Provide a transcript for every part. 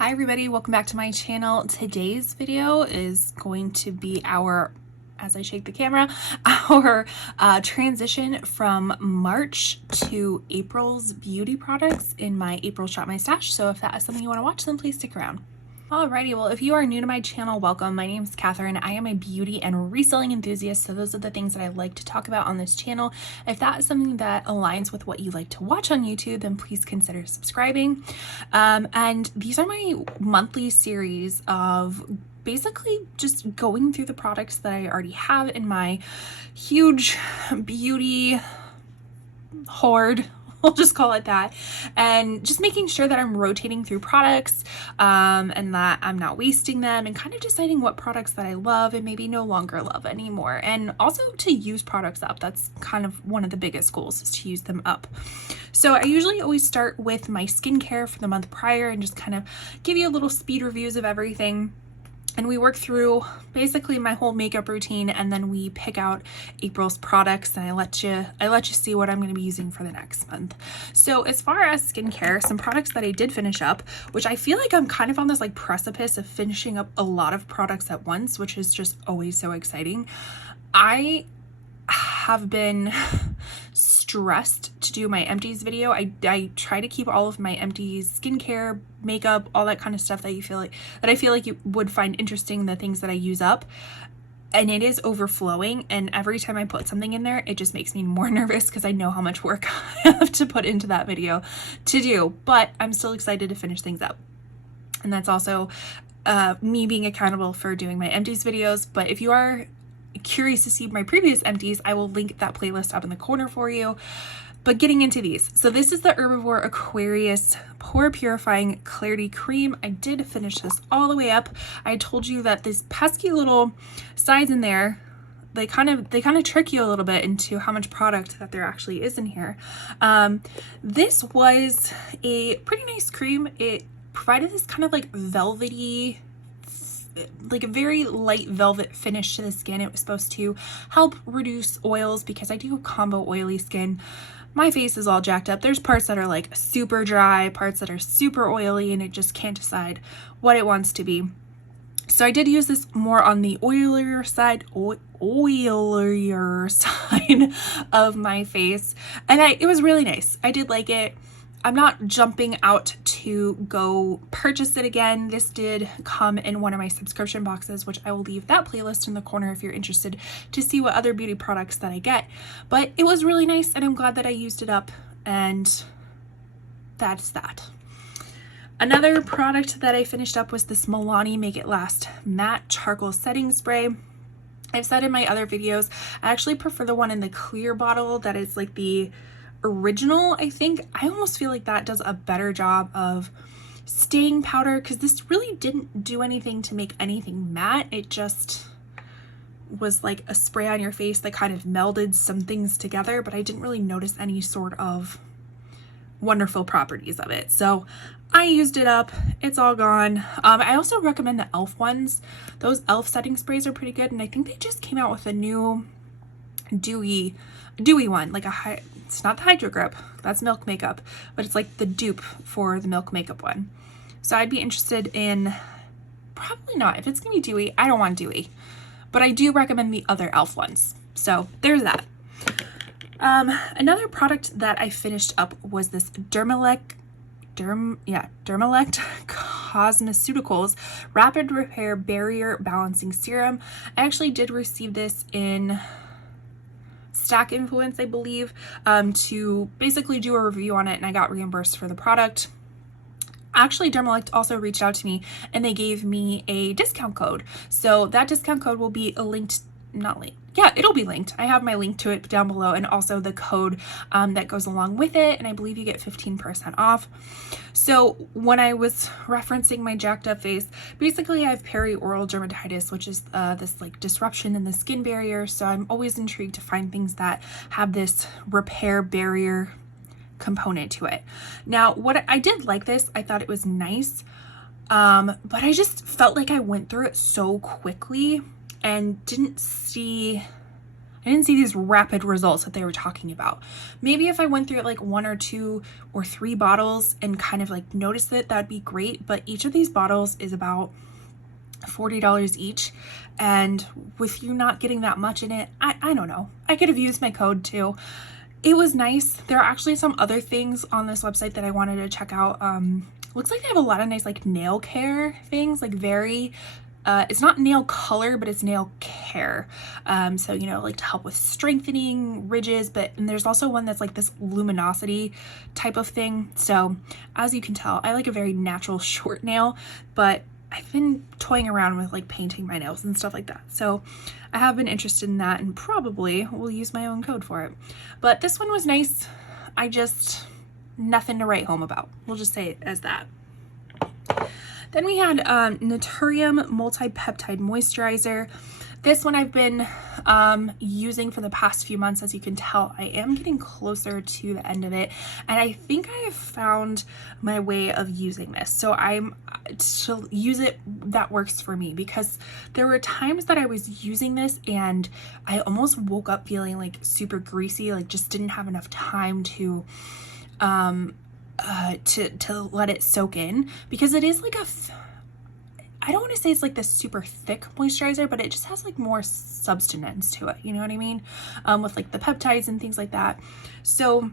Hi everybody, welcome back to my channel. Today's video is going to be our, as I shake the camera, our transition from March to April's beauty products in my April Shop My Stash. So if that is something you want to watch, then please stick around. Alrighty, well, if you are new to my channel, welcome. My name is Catherine. I am a beauty and reselling enthusiast, so those are the things that I like to talk about on this channel. If that is something that aligns with what you like to watch on YouTube, then please consider subscribing. And these are my monthly series of basically just going through the products that I already have in my huge beauty hoard. We'll just call it that, and just making sure that I'm rotating through products and that I'm not wasting them, and kind of deciding what products that I love and maybe no longer love anymore, and also to use products up. That's kind of one of the biggest goals, is to use them up. So I usually always start with my skincare for the month prior and just kind of give you a little speed reviews of everything. And we work through basically my whole makeup routine, and then we pick out April's products, and I let you see what I'm going to be using for the next month. So as far as skincare, some products that I did finish up, which I feel like I'm kind of on this like precipice of finishing up a lot of products at once, which is just always so exciting. I have been stressed to do my empties video. I try to keep all of my empties, skincare, makeup, all that kind of stuff that I feel like you would find interesting, the things that I use up. And it is overflowing, and every time I put something in there, it just makes me more nervous because I know how much work I have to put into that video to do. But I'm still excited to finish things up. And that's also me being accountable for doing my empties videos. But if you are curious to see my previous empties, I will link that playlist up in the corner for you. But getting into these, so this is the Herbivore Aquarius Pore Purifying Clarity Cream. I did finish this all the way up. I told you that this pesky little size in there, they kind of trick you a little bit into how much product that there actually is in here. This was a pretty nice cream. It provided this kind of like velvety, like a very light velvet finish to the skin. It was supposed to help reduce oils because I do have combo oily skin. My face is all jacked up. There's parts that are like super dry, parts that are super oily, and it just can't decide what it wants to be. So I did use this more on the oilier side of my face, and it was really nice. I did like it. I'm not jumping out to go purchase it again. This did come in one of my subscription boxes, which I will leave that playlist in the corner if you're interested to see what other beauty products that I get. But it was really nice, and I'm glad that I used it up, and that's that. Another product that I finished up was this Milani Make It Last Matte Charcoal Setting Spray. I've said in my other videos, I actually prefer the one in the clear bottle that is like the original. I think I almost feel like that does a better job of staying powder, because this really didn't do anything to make anything matte. It just was like a spray on your face that kind of melded some things together, but I didn't really notice any sort of wonderful properties of it. So I used it up. It's all gone. I also recommend the e.l.f. ones. Those e.l.f. setting sprays are pretty good, and I think they just came out with a new dewy one, like it's not the Hydro Grip, that's Milk Makeup, but it's like the dupe for the Milk Makeup one. So I'd be interested in, probably not, if it's gonna be dewy, I don't want dewy, but I do recommend the other e.l.f. ones. So there's that. Another product that I finished up was this Dermalect Cosmeceuticals Rapid Repair Barrier Balancing Serum. I actually did receive this in Stack Influence, I believe, to basically do a review on it, and I got reimbursed for the product. Actually, Dermalect also reached out to me, and they gave me a discount code. So that discount code will be linked, it'll be linked. I have my link to it down below, and also the code that goes along with it, and I believe you get 15% off. So when I was referencing my jacked up face, basically I have perioral dermatitis, which is this like disruption in the skin barrier. So I'm always intrigued to find things that have this repair barrier component to it. Now, what I did like this, I thought it was nice, but I just felt like I went through it so quickly and didn't see I didn't see these rapid results that they were talking about. Maybe if I went through like 1 or 2 or 3 bottles and kind of like noticed it, that'd be great. But each of these bottles is about $40 each. And with you not getting that much in it, I don't know. I could have used my code too. It was nice. There are actually some other things on this website that I wanted to check out. Looks like they have a lot of nice like nail care things, like very it's not nail color, but it's nail care. So, you know, like to help with strengthening ridges, and there's also one that's like this luminosity type of thing. So as you can tell, I like a very natural short nail, but I've been toying around with like painting my nails and stuff like that. So I have been interested in that and probably will use my own code for it. But this one was nice. Nothing to write home about. We'll just say it as that. Then we had Naturium Multi-Peptide Moisturizer. This one I've been using for the past few months. As you can tell, I am getting closer to the end of it, and I think I have found my way of using this. So I'm to use it that works for me, because there were times that I was using this and I almost woke up feeling like super greasy, like just didn't have enough time to let it soak in, because it is like I don't want to say it's like this super thick moisturizer, but it just has like more substance to it, you know what I mean? With like the peptides and things like that. So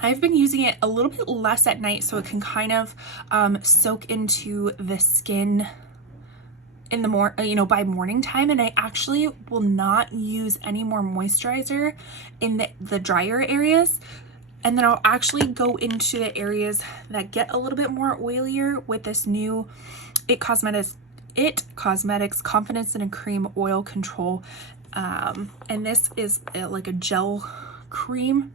I've been using it a little bit less at night so it can kind of soak into the skin in the by morning time, and I actually will not use any more moisturizer in the drier areas. And then I'll actually go into the areas that get a little bit more oilier with this new It Cosmetics Confidence in a Cream Oil Control. And this is like a gel cream,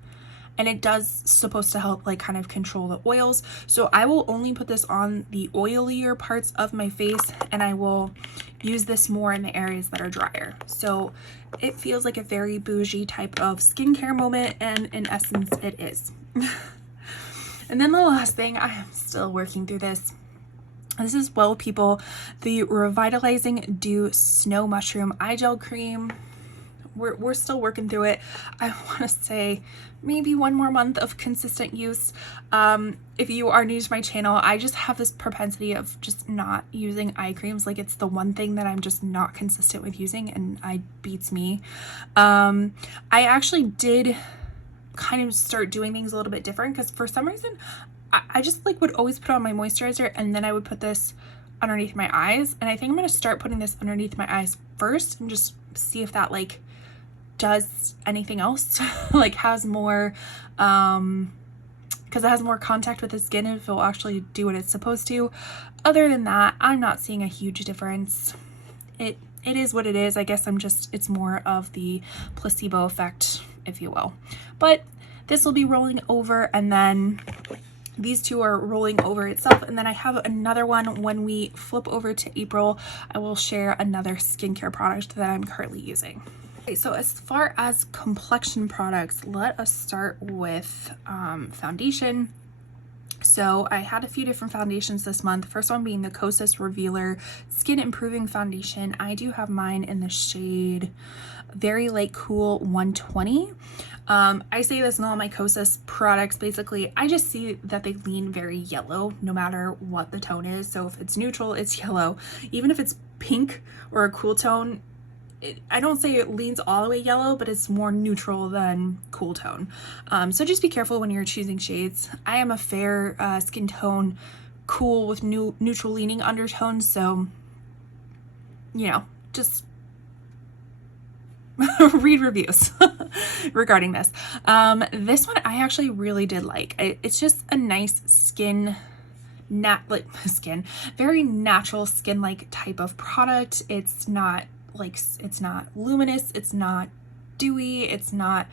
and it does supposed to help like kind of control the oils. So I will only put this on the oilier parts of my face, and I will use this more in the areas that are drier. So it feels like a very bougie type of skincare moment, and in essence it is. And then the last thing, I am still working through this. This is Well People, the Revitalizing Dew Snow Mushroom Eye Gel Cream. We're still working through it. I want to say maybe 1 more month of consistent use. If you are new to my channel, I just have this propensity of just not using eye creams. Like, it's the one thing that I'm just not consistent with using, and it beats me. I actually did kind of start doing things a little bit different, because for some reason I just like would always put on my moisturizer and then I would put this underneath my eyes. And I think I'm going to start putting this underneath my eyes first and just see if that like does anything else. Like has more because it has more contact with the skin, if it'll actually do what it's supposed to. Other than that, I'm not seeing a huge difference. It is what it is. I guess it's more of the placebo effect, if you will. But this will be rolling over, and then these two are rolling over itself. And then I have another one. When we flip over to April, I will share another skincare product that I'm currently using. Okay, so as far as complexion products, let us start with foundation. So I had a few different foundations this month. First one being the Kosas Revealer Skin Improving Foundation. I do have mine in the shade Very Light Cool 120. I say this in all my Kosas products. Basically, I just see that they lean very yellow no matter what the tone is. So if it's neutral, it's yellow. Even if it's pink or a cool tone, I don't say it leans all the way yellow, but it's more neutral than cool tone. So just be careful when you're choosing shades. I am a fair skin tone, cool with neutral leaning undertones. So, you know, just read reviews regarding this. This one I actually really did like. It's just a nice very natural skin-like type of product. It's not luminous, it's not dewy, it's not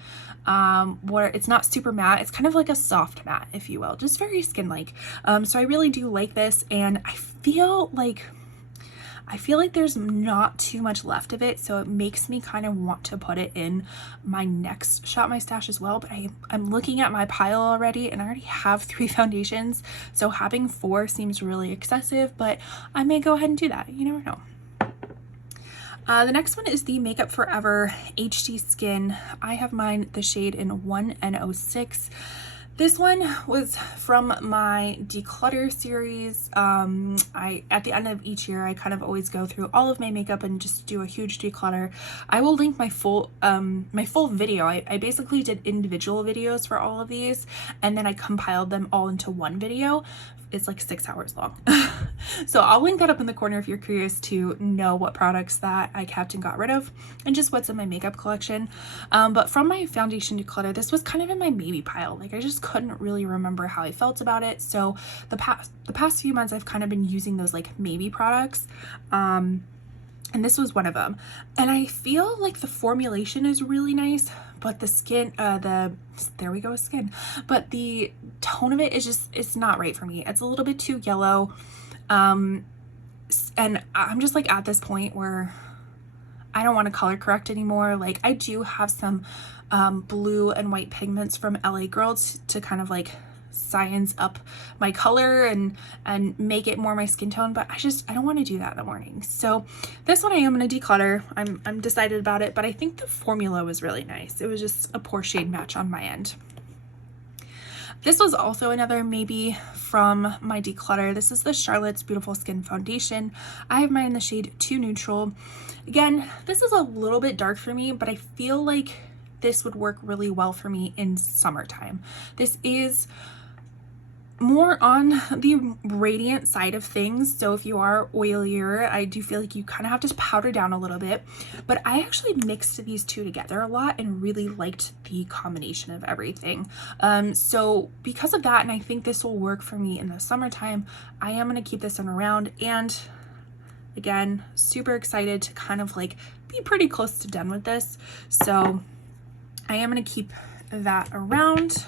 it's not super matte. It's kind of like a soft matte, if you will, just very skin-like. So I really do like this, and I feel like there's not too much left of it, so it makes me kind of want to put it in my next Shop My Stash as well. But I'm looking at my pile already, and I already have 3 foundations, so having 4 seems really excessive, but I may go ahead and do that. You never know. The next one is the Makeup Forever HD Skin. I have mine the shade in 1N06. This one was from my declutter series. At the end of each year, I kind of always go through all of my makeup and just do a huge declutter. I will link my full video. I basically did individual videos for all of these, and then I compiled them all into one video. It's like 6 hours long. So I'll link that up in the corner if you're curious to know what products that I kept and got rid of and just what's in my makeup collection. But from my foundation declutter, this was kind of in my maybe pile. Like I just couldn't really remember how I felt about it. So the past few months I've kind of been using those like maybe products. And this was one of them. And I feel like the formulation is really nice, but the skin, there we go with skin, but the tone of it is just, it's not right for me. It's a little bit too yellow. And I'm just like at this point where I don't want to color correct anymore. Like I do have some blue and white pigments from LA Girl to kind of like science up my color and make it more my skin tone, but I don't want to do that in the morning. So this one I am going to declutter. I'm decided about it, but I think the formula was really nice. It was just a poor shade match on my end. This was also another maybe from my declutter. This is the Charlotte's Beautiful Skin Foundation. I have mine in the shade 2 Neutral. Again, this is a little bit dark for me, but I feel like this would work really well for me in summertime. This is more on the radiant side of things, so if you are oilier, I do feel like you kind of have to powder down a little bit, but I actually mixed these two together a lot and really liked the combination of everything. So because of that, and I think this will work for me in the summertime, I am going to keep this one around. And again, super excited to kind of like be pretty close to done with this, so I am going to keep that around.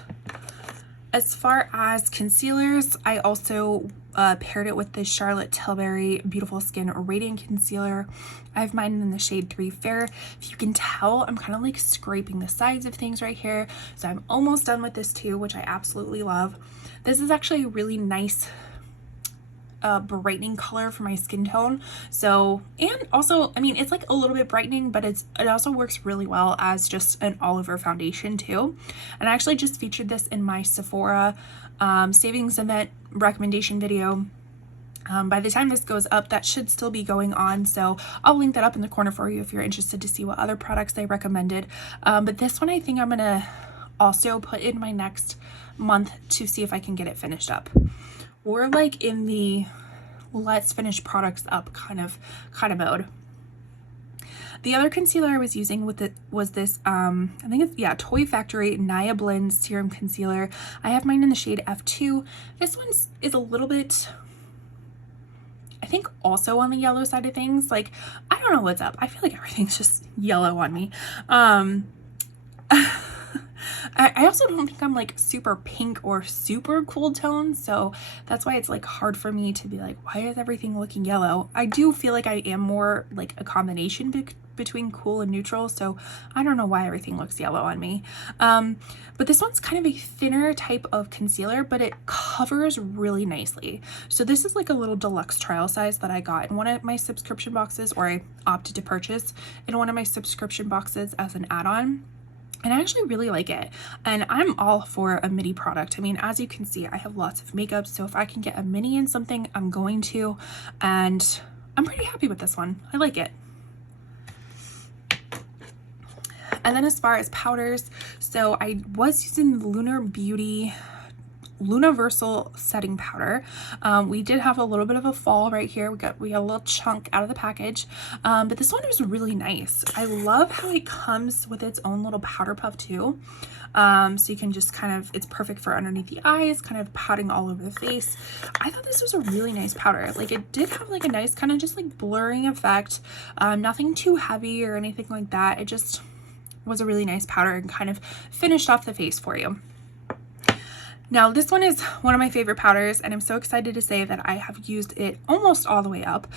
As far as concealers, I also paired it with the Charlotte Tilbury Beautiful Skin Radiant Concealer. I have mine in the shade 3 Fair. If you can tell, I'm kind of like scraping the sides of things right here. So I'm almost done with this too, which I absolutely love. This is actually a really nice brightening color for my skin tone. So, and also, I mean, it's like a little bit brightening, but it also works really well as just an all over foundation too. And I actually just featured this in my Sephora savings event recommendation video. By the time this goes up, that should still be going on, so I'll link that up in the corner for you if you're interested to see what other products they recommended. But this one I think I'm gonna also put in my next month to see if I can get it finished up. We're like in the let's finish products up kind of mode. The other concealer I was using with it was this, I think it's, yeah, Toy Factory Naya Blend Serum Concealer. I have mine in the shade F2. This one is a little bit, I think, also on the yellow side of things. Like, I don't know what's up. I feel like everything's just yellow on me. I also don't think I'm like super pink or super cool tone, so that's why it's like hard for me to be like, why is everything looking yellow? I do feel like I am more like a combination between cool and neutral, so I don't know why everything looks yellow on me. But this one's kind of a thinner type of concealer, but it covers really nicely. So this is like a little deluxe trial size that I got in one of my subscription boxes, or I opted to purchase in one of my subscription boxes as an add-on. And I actually really like it, and I'm all for a mini product. I mean, as you can see, I have lots of makeup, so if I can get a mini in something, I'm going to, and I'm pretty happy with this one. I like it. And then as far as powders, so I was using the Lunar Beauty Universal setting powder. We did have a little bit of a fall right here. We got a little chunk out of the package, but this one was really nice. I love how it comes with its own little powder puff too. So you can just kind of, it's perfect for underneath the eyes, kind of pouting all over the face. I thought this was a really nice powder. Like, it did have like a nice kind of just like blurring effect, nothing too heavy or anything like that. It just was a really nice powder and kind of finished off the face for you. Now, this one is one of my favorite powders, and I'm so excited to say that I have used it almost all the way up.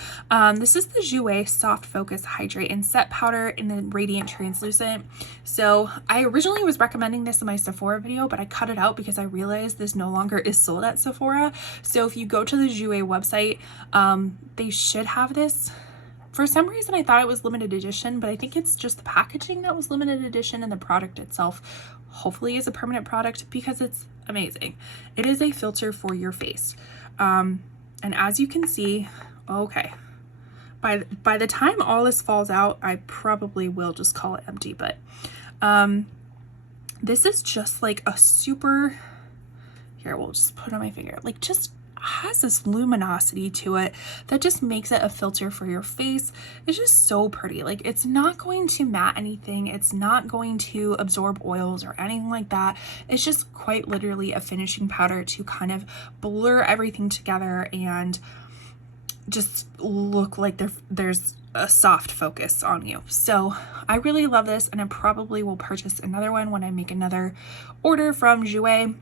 This is the Jouer Soft Focus Hydrate and Set Powder in the Radiant Translucent. So I originally was recommending this in my Sephora video, but I cut it out because I realized this no longer is sold at Sephora. So if you go to the Jouer website, they should have this For some reason, I thought it was limited edition, but I think it's just the packaging that was limited edition, and the product itself hopefully is a permanent product because it's amazing. It is a filter for your face. And as you can see, okay, by the time all this falls out, I probably will just call it empty, but this is just like a super, here, we'll just put it on my finger, like just has this luminosity to it that just makes it a filter for your face. It's just so pretty. Like, it's not going to matte anything, it's not going to absorb oils or anything like that. It's just quite literally a finishing powder to kind of blur everything together and just look like there's a soft focus on you. So I really love this, and I probably will purchase another one when I make another order from Jouer.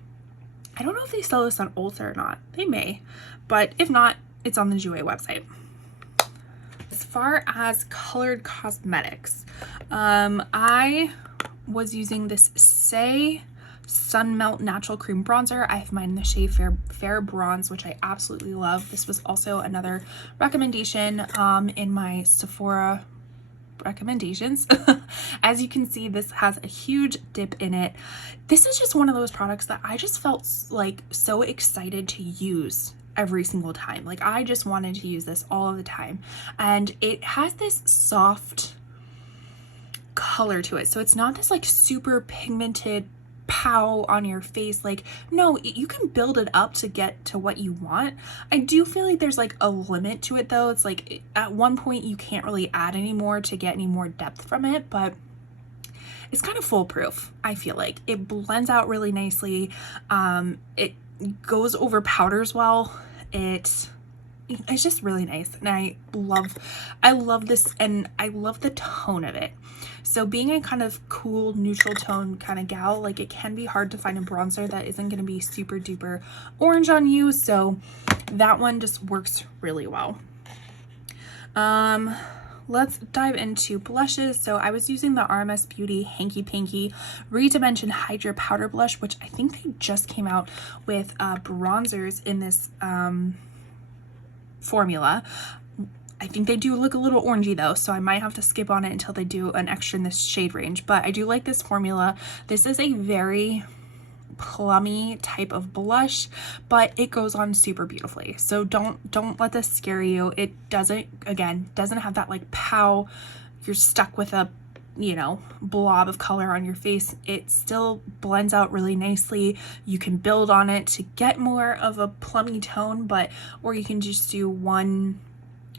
I don't know if they sell this on Ulta or not. They may, but if not, it's on the Jouer website. As far as colored cosmetics, I was using this Say Sun Melt Natural Cream Bronzer. I have mine in the shade Fair Bronze, which I absolutely love. This was also another recommendation in my Sephora recommendations. As you can see, this has a huge dip in it. This is just one of those products that I just felt like so excited to use every single time. Like, I just wanted to use this all of the time, and it has this soft color to it, so it's not this like super pigmented pow on your face. Like, no, you can build it up to get to what you want. I do feel like there's like a limit to it though. It's like at one point you can't really add any more to get any more depth from it, but it's kind of foolproof. I feel like it blends out really nicely. It goes over powders well. It's just really nice, and I love this, and I love the tone of it. So being a kind of cool neutral tone kind of gal, like, it can be hard to find a bronzer that isn't going to be super duper orange on you, so that one just works really well. Let's dive into blushes. So I was using the RMS Beauty Hanky Panky Redimension Hydra Powder Blush, which I think they just came out with bronzers in this formula. I think they do look a little orangey though, so I might have to skip on it until they do an extra in this shade range, but I do like this formula. This is a very plummy type of blush, but it goes on super beautifully. So don't let this scare you. It doesn't have that like pow, you're stuck with a, you know, blob of color on your face. It still blends out really nicely. You can build on it to get more of a plummy tone, or you can just do 1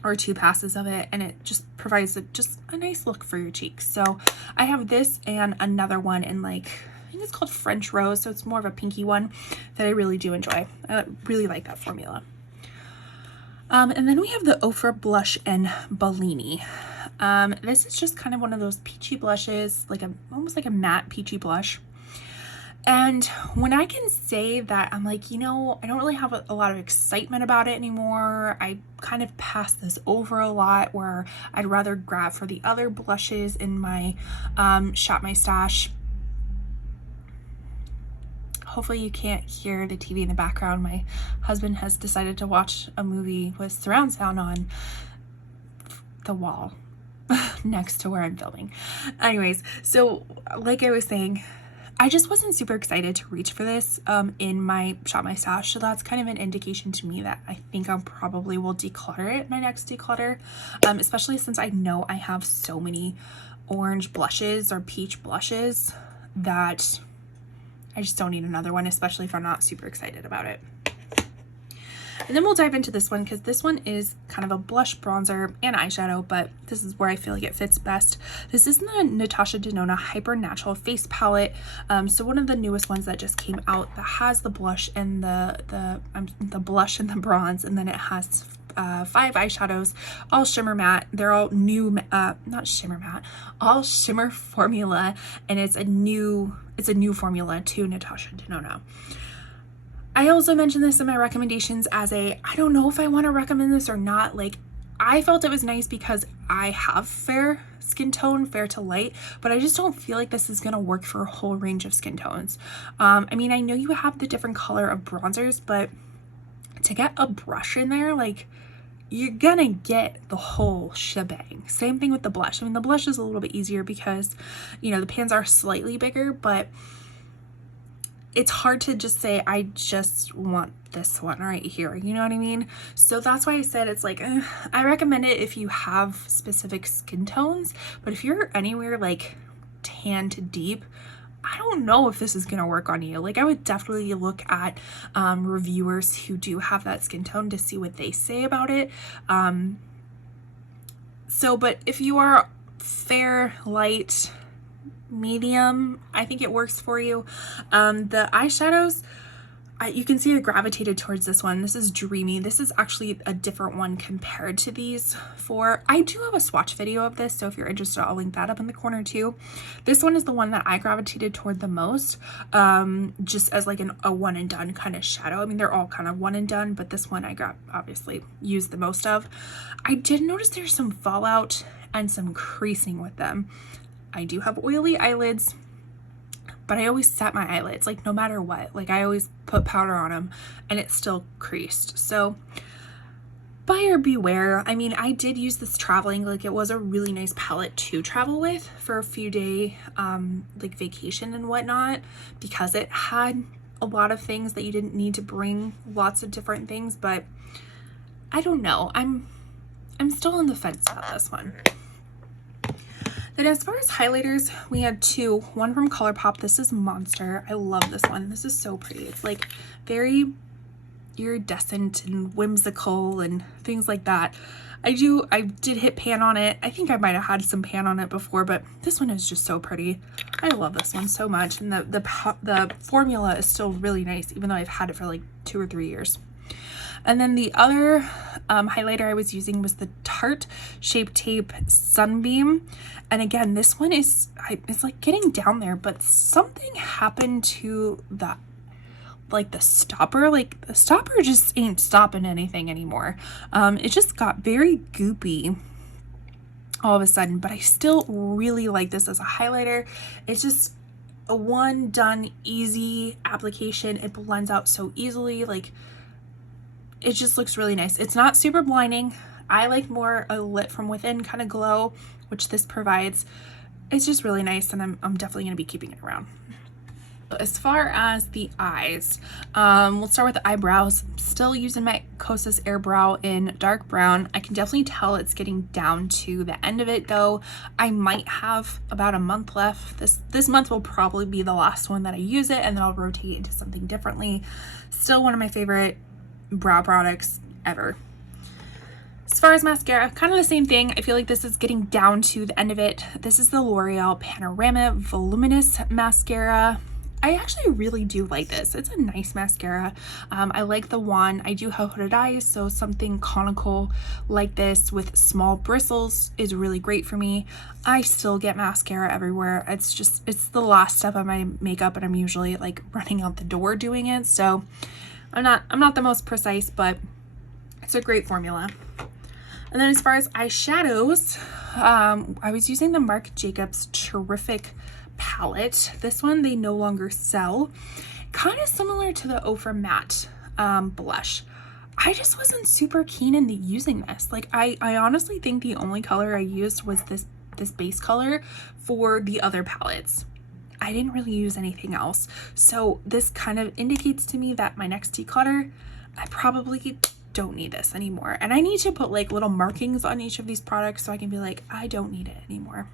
or 2 passes of it, and it just provides just a nice look for your cheeks. So I have this and another one in, like, I think it's called French Rose, so it's more of a pinky one that I really do enjoy. I really like that formula. And then we have the Ofra Blush in Bellini. This is just kind of one of those peachy blushes, like almost like a matte peachy blush. And when I can say that, I'm like, you know, I don't really have a lot of excitement about it anymore. I kind of pass this over a lot, where I'd rather grab for the other blushes in my Shop My Stash. Hopefully you can't hear the TV in the background. My husband has decided to watch a movie with surround sound on the wall next to where I'm filming. Anyways, so like I was saying, I just wasn't super excited to reach for this in my Shop My Stash, so that's kind of an indication to me that I think I probably will declutter it, my next declutter, especially since I know I have so many orange blushes or peach blushes that I just don't need another one, especially if I'm not super excited about it. And then we'll dive into this one, because this one is kind of a blush, bronzer, and eyeshadow, but this is where I feel like it fits best. This is the Natasha Denona Hyper Natural Face Palette. So one of the newest ones that just came out that has the blush and the blush and the bronze, and then it has 5 eyeshadows, all shimmer matte. They're all new, not shimmer matte, all shimmer formula, and it's a new formula to Natasha Denona. I also mentioned this in my recommendations as I don't know if I want to recommend this or not. Like, I felt it was nice because I have fair skin tone, fair to light, but I just don't feel like this is going to work for a whole range of skin tones. I mean, I know you have the different color of bronzers, but to get a brush in there, like, you're gonna get the whole shebang. Same thing with the blush. I mean, the blush is a little bit easier because, you know, the pans are slightly bigger, but it's hard to just say, I just want this one right here. You know what I mean? So that's why I said it's like, I recommend it if you have specific skin tones, but if you're anywhere like tan to deep, I don't know if this is going to work on you. Like, I would definitely look at reviewers who do have that skin tone to see what they say about it. But if you are fair, light, medium, I think it works for you. The eyeshadows, you can see I gravitated towards this one. This is Dreamy. This is actually a different one compared to these four. I do have a swatch video of this, so if you're interested, I'll link that up in the corner too. This one is the one that I gravitated toward the most, just as like a one and done kind of shadow. I mean, they're all kind of one and done, but this one I obviously used the most of. I did notice there's some fallout and some creasing with them. I do have oily eyelids, but I always set my eyelids, like no matter what. Like, I always put powder on them and it's still creased. So buyer beware. I mean, I did use this traveling. Like, it was a really nice palette to travel with for a few day like vacation and whatnot, because it had a lot of things that you didn't need to bring lots of different things. But I don't know. I'm still on the fence about this one. Then as far as highlighters, we had two. One from ColourPop. This is Monster. I love this one. This is so pretty. It's like very iridescent and whimsical and things like that. I did hit pan on it. I think I might have had some pan on it before, but this one is just so pretty. I love this one so much. And the formula is still really nice, even though I've had it for like 2 or 3 years. And then the other highlighter I was using was the Tarte Shape Tape Sunbeam. And again, this one is, it's like getting down there, but something happened to the stopper. Like, the stopper just ain't stopping anything anymore. It just got very goopy all of a sudden, but I still really like this as a highlighter. It's just a one done easy application. It blends out so easily. Like, it just looks really nice. It's not super blinding. I like more a lit from within kind of glow, which this provides. It's just really nice, and I'm definitely going to be keeping it around. As far as the eyes, we'll start with the eyebrows. Still using my Kosas Air Brow in dark brown. I can definitely tell it's getting down to the end of it though. I might have about a month left. This month will probably be the last one that I use it, and then I'll rotate into something differently. Still one of my favorite brow products ever. As far as mascara, kind of the same thing. I feel like this is getting down to the end of it. This is the L'Oreal Panorama Voluminous Mascara. I actually really do like this. It's a nice mascara. I like the wand. I do have hooded eyes, so something conical like this with small bristles is really great for me. I still get mascara everywhere. It's the last step of my makeup, and I'm usually like running out the door doing it. So I'm not the most precise, but it's a great formula. And then as far as eyeshadows, I was using the Marc Jacobs Terrific palette. This one they no longer sell. Kind of similar to the Ofra Matte blush. I just wasn't super keen in using this. Like, I honestly think the only color I used was this base color for the other palettes. I didn't really use anything else. So this kind of indicates to me that my next declutter, I probably don't need this anymore. And I need to put like little markings on each of these products so I can be like, I don't need it anymore.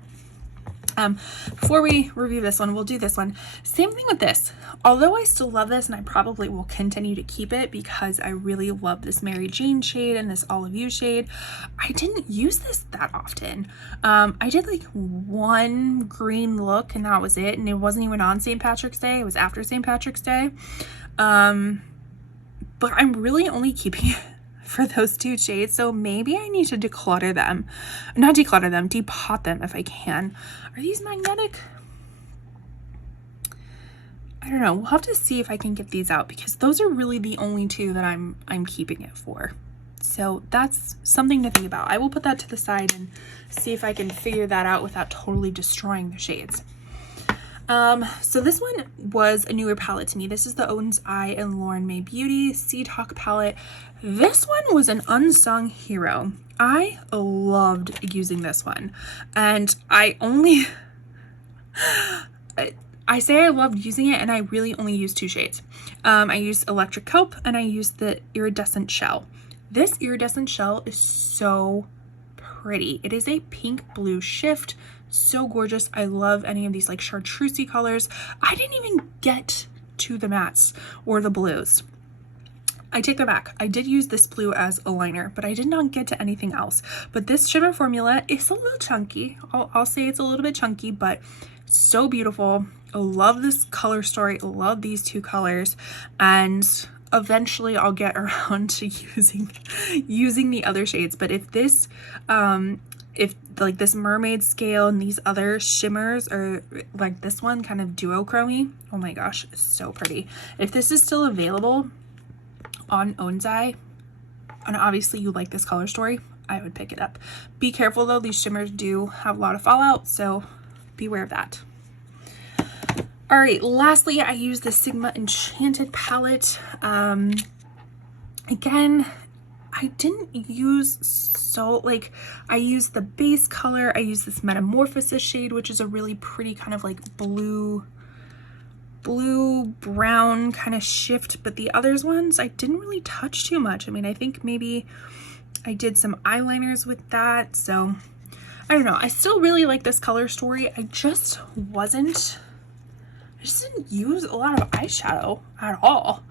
Before we review this one, we'll do this one. Same thing with this. Although I still love this, and I probably will continue to keep it because I really love this Mary Jane shade and this Olive You shade, I didn't use this that often. I did like one green look and that was it, and it wasn't even on St. Patrick's Day. It was after St. Patrick's Day. But I'm really only keeping it for those two shades, so maybe I need to declutter them. Not declutter them, depot them if I can. Are these magnetic? I don't know. We'll have to see if I can get these out, because those are really the only two that I'm keeping it for. So that's something to think about. I will put that to the side and see if I can figure that out without totally destroying the shades. So this one was a newer palette to me. This is the Oden's Eye and Lauren May Beauty Sea Talk palette. This one was an unsung hero. I loved using this one, and I say I loved using it, and I really only used 2 shades. I used Electric Kelp and I used the Iridescent Shell. This Iridescent Shell is so pretty. It is a pink blue shift, so gorgeous. I love any of these like chartreusey colors. I didn't even get to the mattes or the blues. I take that back. I did use this blue as a liner, but I did not get to anything else. But this shimmer formula is a little chunky. I'll say it's a little bit chunky, but so beautiful. I love this color story. I love these 2 colors, and eventually I'll get around to using the other shades. But if this if like this mermaid scale and these other shimmers are like this one kind of duochrome, oh my gosh, it's so pretty. If this is still available on Oden's Eye, and obviously you like this color story, I would pick it up. Be careful though, these shimmers do have a lot of fallout, so beware of that. All right, lastly, I use the Sigma Enchanted palette. Again, I didn't use I used the base color. I used this Metamorphosis shade, which is a really pretty kind of like blue brown kind of shift, but the others ones I didn't really touch too much. I mean, I think maybe I did some eyeliners with that, so I don't know. I still really like this color story. I just didn't use a lot of eyeshadow at all.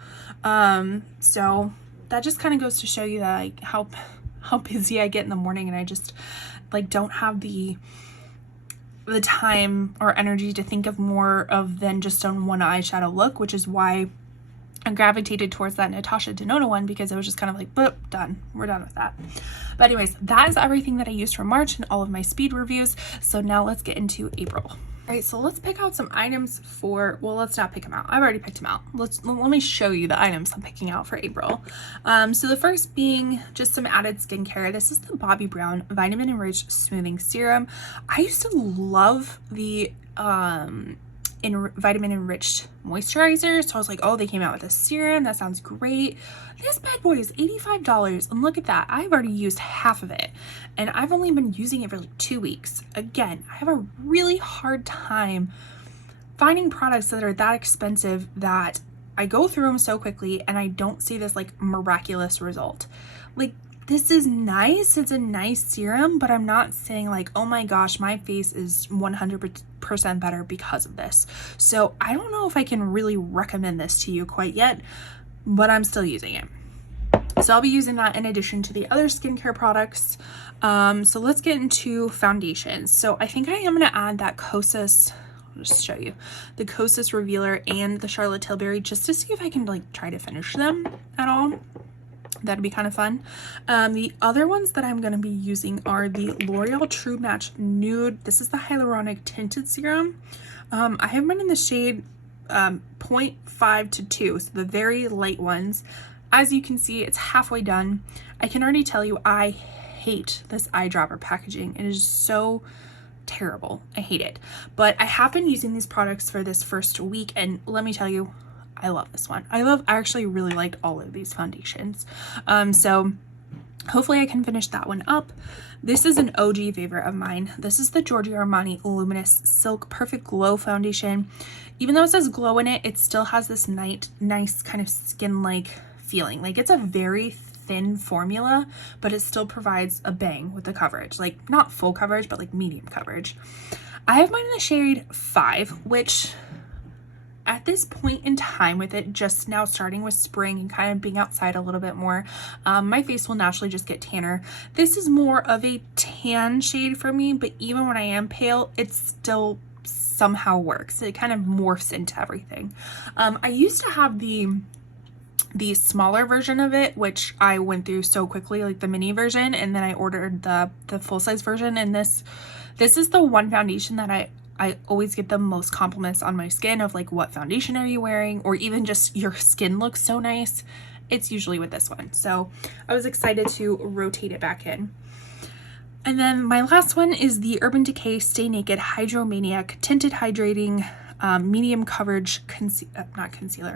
So that just kind of goes to show you that like how busy I get in the morning, and I just like don't have the time or energy to think of more of than just on one eyeshadow look, which is why I gravitated towards that Natasha Denona one, because it was just kind of like, boop, done. We're done with that. But anyways, that is everything that I used for March and all of my speed reviews. So now let's get into April. All right, so let's pick out some items for, well, let's not pick them out. I've already picked them out. Let me show you the items I'm picking out for April. So the first being just some added skincare. This is the Bobbi Brown Vitamin Enriched Smoothing Serum. I used to love the vitamin enriched moisturizer, so I was like, oh, they came out with a serum, that sounds great. This bad boy is $85, and look at that, I've already used half of it, and I've only been using it for like 2 weeks. Again, I have a really hard time finding products that are that expensive that I go through them so quickly and I don't see this like miraculous result. Like, this is nice, it's a nice serum, but I'm not saying like, oh my gosh, my face is 100% better because of this. So I don't know if I can really recommend this to you quite yet, but I'm still using it. So I'll be using that in addition to the other skincare products. So let's get into foundations. So I think I am going to add that Kosas, I'll just show you, the Kosas Revealer and the Charlotte Tilbury, just to see if I can like try to finish them at all. That'd be kind of fun. The other ones that I'm going to be using are the L'Oreal True Match Nude. This is the hyaluronic tinted serum. I have one in the shade 0.5 to 2, so the very light ones. As you can see, it's halfway done. I can already tell you I hate this eyedropper packaging. It is so terrible. I hate it. But I have been using these products for this first week, and let me tell you, I love this one. I actually really like all of these foundations. So hopefully I can finish that one up. This is an OG favorite of mine. This is the Giorgio Armani Luminous Silk Perfect Glow Foundation. Even though it says glow in it, it still has this nice kind of skin-like feeling. Like, it's a very thin formula, but it still provides a bang with the coverage. Like, not full coverage, but like medium coverage. I have mine in the shade 5, which at this point in time with it just now starting with spring and kind of being outside a little bit more, my face will naturally just get tanner. This is more of a tan shade for me, but even when I am pale, it still somehow works. It kind of morphs into everything. I used to have the smaller version of it, which I went through so quickly, like the mini version, and then I ordered the full-size version, and this is the one foundation that I always get the most compliments on my skin of like, what foundation are you wearing? Or even just your skin looks so nice. It's usually with this one. So I was excited to rotate it back in. And then my last one is the Urban Decay Stay Naked Hydromaniac Tinted Hydrating medium coverage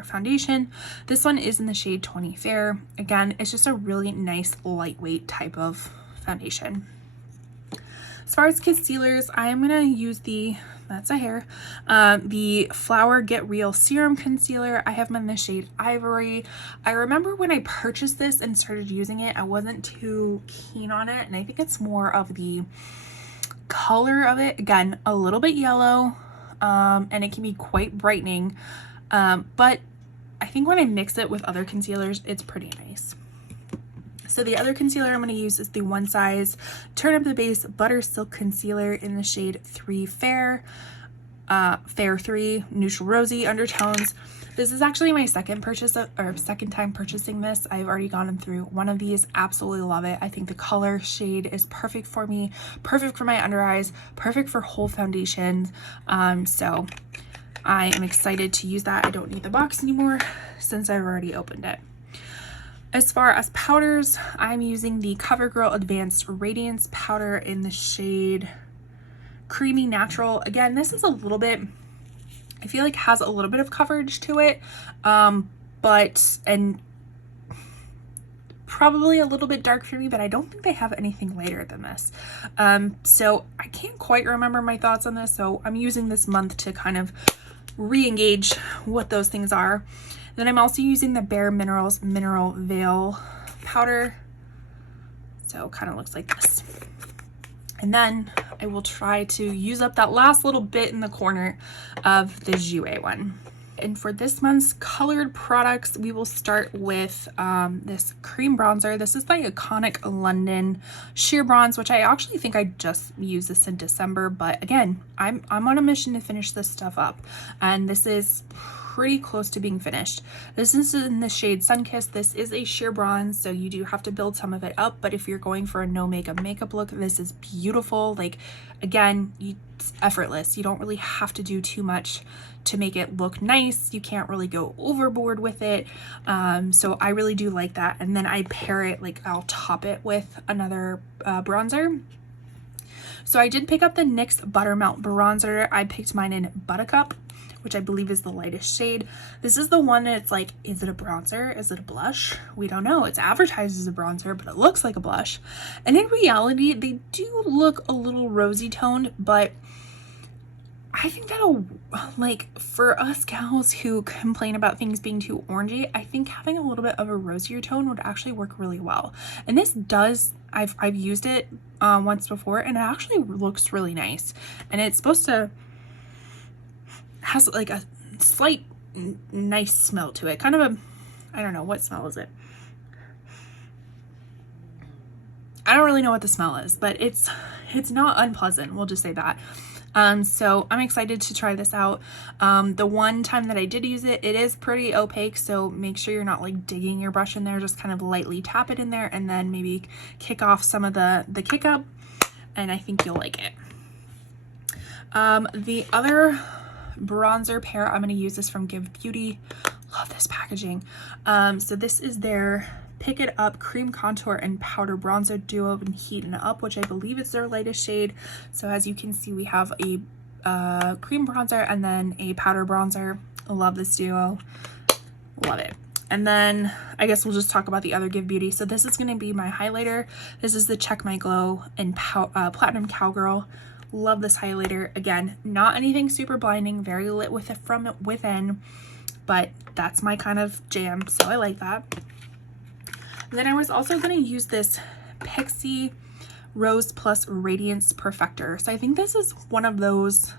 foundation. This one is in the shade 20 Fair. Again, it's just a really nice lightweight type of foundation. As far as concealers, I'm gonna use the Flower Get Real Serum Concealer. I have them in the shade Ivory. I remember when I purchased this and started using it, I wasn't too keen on it, and I think it's more of the color of it. Again, a little bit yellow, and it can be quite brightening, but I think when I mix it with other concealers, it's pretty nice. So the other concealer I'm going to use is the One Size Turn Up the Base Butter Silk Concealer in the shade 3 Fair, Fair 3, Neutral Rosy Undertones. This is actually my second time purchasing this. I've already gone through one of these, absolutely love it. I think the color shade is perfect for me, perfect for my under eyes, perfect for whole foundations. So I am excited to use that. I don't need the box anymore since I've already opened it. As far as powders, I'm using the CoverGirl Advanced Radiance Powder in the shade Creamy Natural. Again, this is a little bit, I feel like has a little bit of coverage to it, and probably a little bit dark for me, but I don't think they have anything lighter than this. So I can't quite remember my thoughts on this, so I'm using this month to kind of re-engage what those things are. Then I'm also using the Bare Minerals Mineral Veil Powder. So kind of looks like this. And then I will try to use up that last little bit in the corner of the Jouer one. And for this month's colored products, we will start with this cream bronzer. This is the iconic London Sheer Bronze, which I actually think I just used this in December. But again, I'm on a mission to finish this stuff up. And this is pretty close to being finished. This is in the shade Sunkissed. This is a sheer bronze, so you do have to build some of it up, but if you're going for a no makeup look, this is beautiful. Like, again, it's effortless. You don't really have to do too much to make it look nice. You can't really go overboard with it. So I really do like that. And then I pair it, like I'll top it with another bronzer. So I did pick up the NYX Buttermelt bronzer. I picked mine in Buttercup, which I believe is the lightest shade. This is the one that it's like, is it a bronzer? Is it a blush? We don't know. It's advertised as a bronzer, but it looks like a blush. And in reality, they do look a little rosy toned, but I think that'll, like, for us gals who complain about things being too orangey, I think having a little bit of a rosier tone would actually work really well. And this does, I've used it once before, and it actually looks really nice. And it's supposed to, has like a slight nice smell to it, kind of a, I don't know, what smell is it? I don't really know what the smell is, but it's not unpleasant, we'll just say that. So I'm excited to try this out. The one time that I did use it, it is pretty opaque, so make sure you're not like digging your brush in there, just kind of lightly tap it in there and then maybe kick off some of the kick up, and I think you'll like it. The other bronzer pair I'm going to use is from Give Beauty. Love this packaging. So this is their Pick It Up Cream Contour and Powder Bronzer Duo in Heat and Up, which I believe is their lightest shade. So as you can see, we have a cream bronzer and then a powder bronzer. I love this duo. Love it. And then I guess we'll just talk about the other Give Beauty. So this is going to be my highlighter. This is the Check My Glow in Platinum Cowgirl. Love this highlighter. Again, not anything super blinding, very lit with it from within, but that's my kind of jam, so I like that. And then I was also going to use this Pixie Rose Plus Radiance Perfector. So I think this is one of those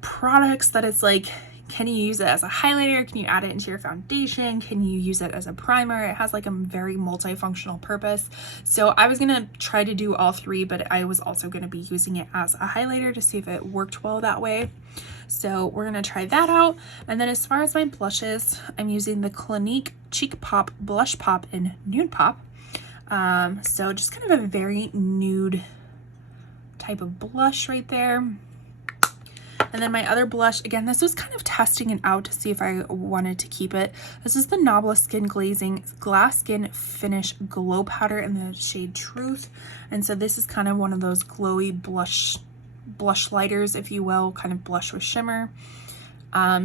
products that it's like, can you use it as a highlighter? Can you add it into your foundation? Can you use it as a primer? It has like a very multifunctional purpose. So I was gonna try to do all three, but I was also gonna be using it as a highlighter to see if it worked well that way. So we're gonna try that out. And then as far as my blushes, I'm using the Clinique Cheek Pop Blush Pop in Nude Pop. So just kind of a very nude type of blush right there. And then my other blush, again, this was kind of testing it out to see if I wanted to keep it. This is the Nobla Skin Glazing Glass Skin Finish Glow Powder in the shade Truth. And so this is kind of one of those glowy blush blush lighters, if you will, kind of blush with shimmer.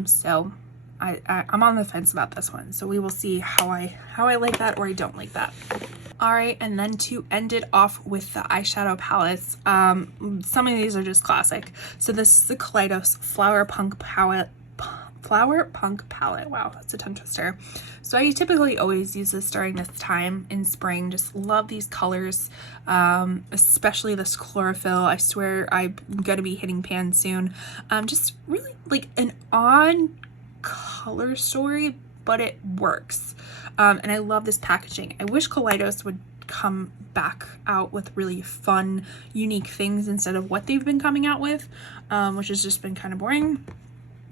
So I'm on the fence about this one. So we will see how I like that or I don't like that. All right, and then to end it off with the eyeshadow palettes, some of these are just classic. So this is the Kaleidos Flower Punk palette. Wow, that's a tongue twister. So I typically always use this during this time in spring. Just love these colors, especially this chlorophyll. I swear I'm gonna be hitting pan soon. Just really like an odd color story, but it works. And I love this packaging. I wish Kaleidos would come back out with really fun, unique things instead of what they've been coming out with, which has just been kind of boring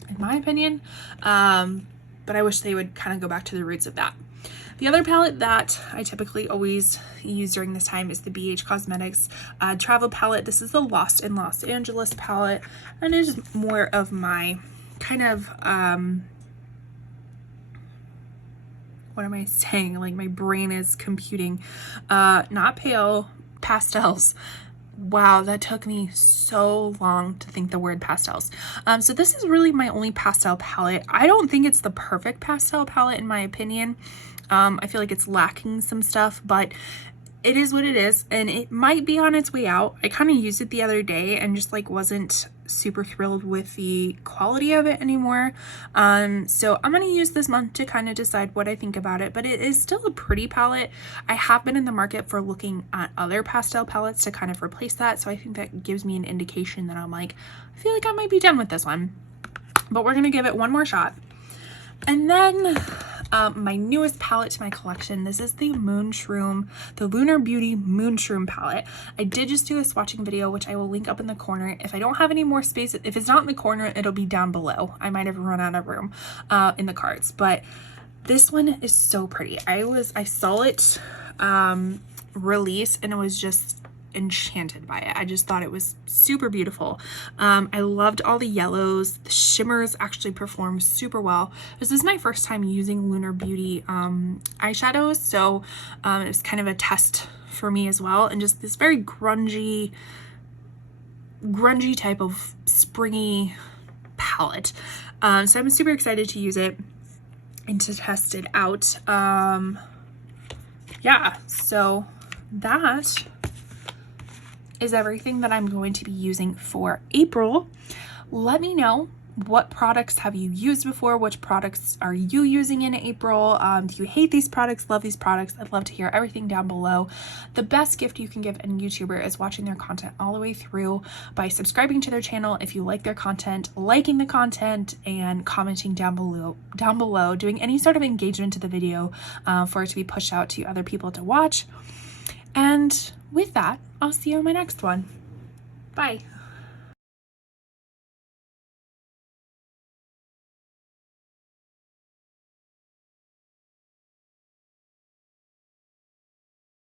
in my opinion. But I wish they would kind of go back to the roots of that. The other palette that I typically always use during this time is the BH Cosmetics travel palette. This is the Lost in Los Angeles palette, and it is more of my kind of what am I saying? Like my brain is computing. Not pale, pastels. Wow, that took me so long to think the word pastels. So this is really my only pastel palette. I don't think it's the perfect pastel palette in my opinion. I feel like it's lacking some stuff, but it is what it is, and it might be on its way out. I kind of used it the other day and just like wasn't super thrilled with the quality of it anymore. So I'm going to use this month to kind of decide what I think about it, but it is still a pretty palette. I have been in the market for looking at other pastel palettes to kind of replace that, so I think that gives me an indication that I'm like, I feel like I might be done with this one, but we're going to give it one more shot. And then my newest palette to my collection, this is the the Lunar Beauty Moonshroom palette. I did just do a swatching video, which I will link up in the corner. If I don't have any more space, if it's not in the corner, it'll be down below. I might have run out of room in the cards, but this one is so pretty. I saw it release and it was just enchanted by it. I just thought it was super beautiful. I loved all the yellows. The shimmers actually performed super well. This is my first time using Lunar Beauty eyeshadows, so it was kind of a test for me as well, and just this very grungy type of springy palette. So I'm super excited to use it and to test it out. Yeah, so that is everything that I'm going to be using for April. Let me know, what products have you used before? Which products are you using in April? Do you hate these products, love these products? I'd love to hear everything down below. The best gift you can give a YouTuber is watching their content all the way through by subscribing to their channel if you like their content, liking the content, and commenting down below, doing any sort of engagement to the video for it to be pushed out to other people to watch. And with that, I'll see you in my next one. Bye.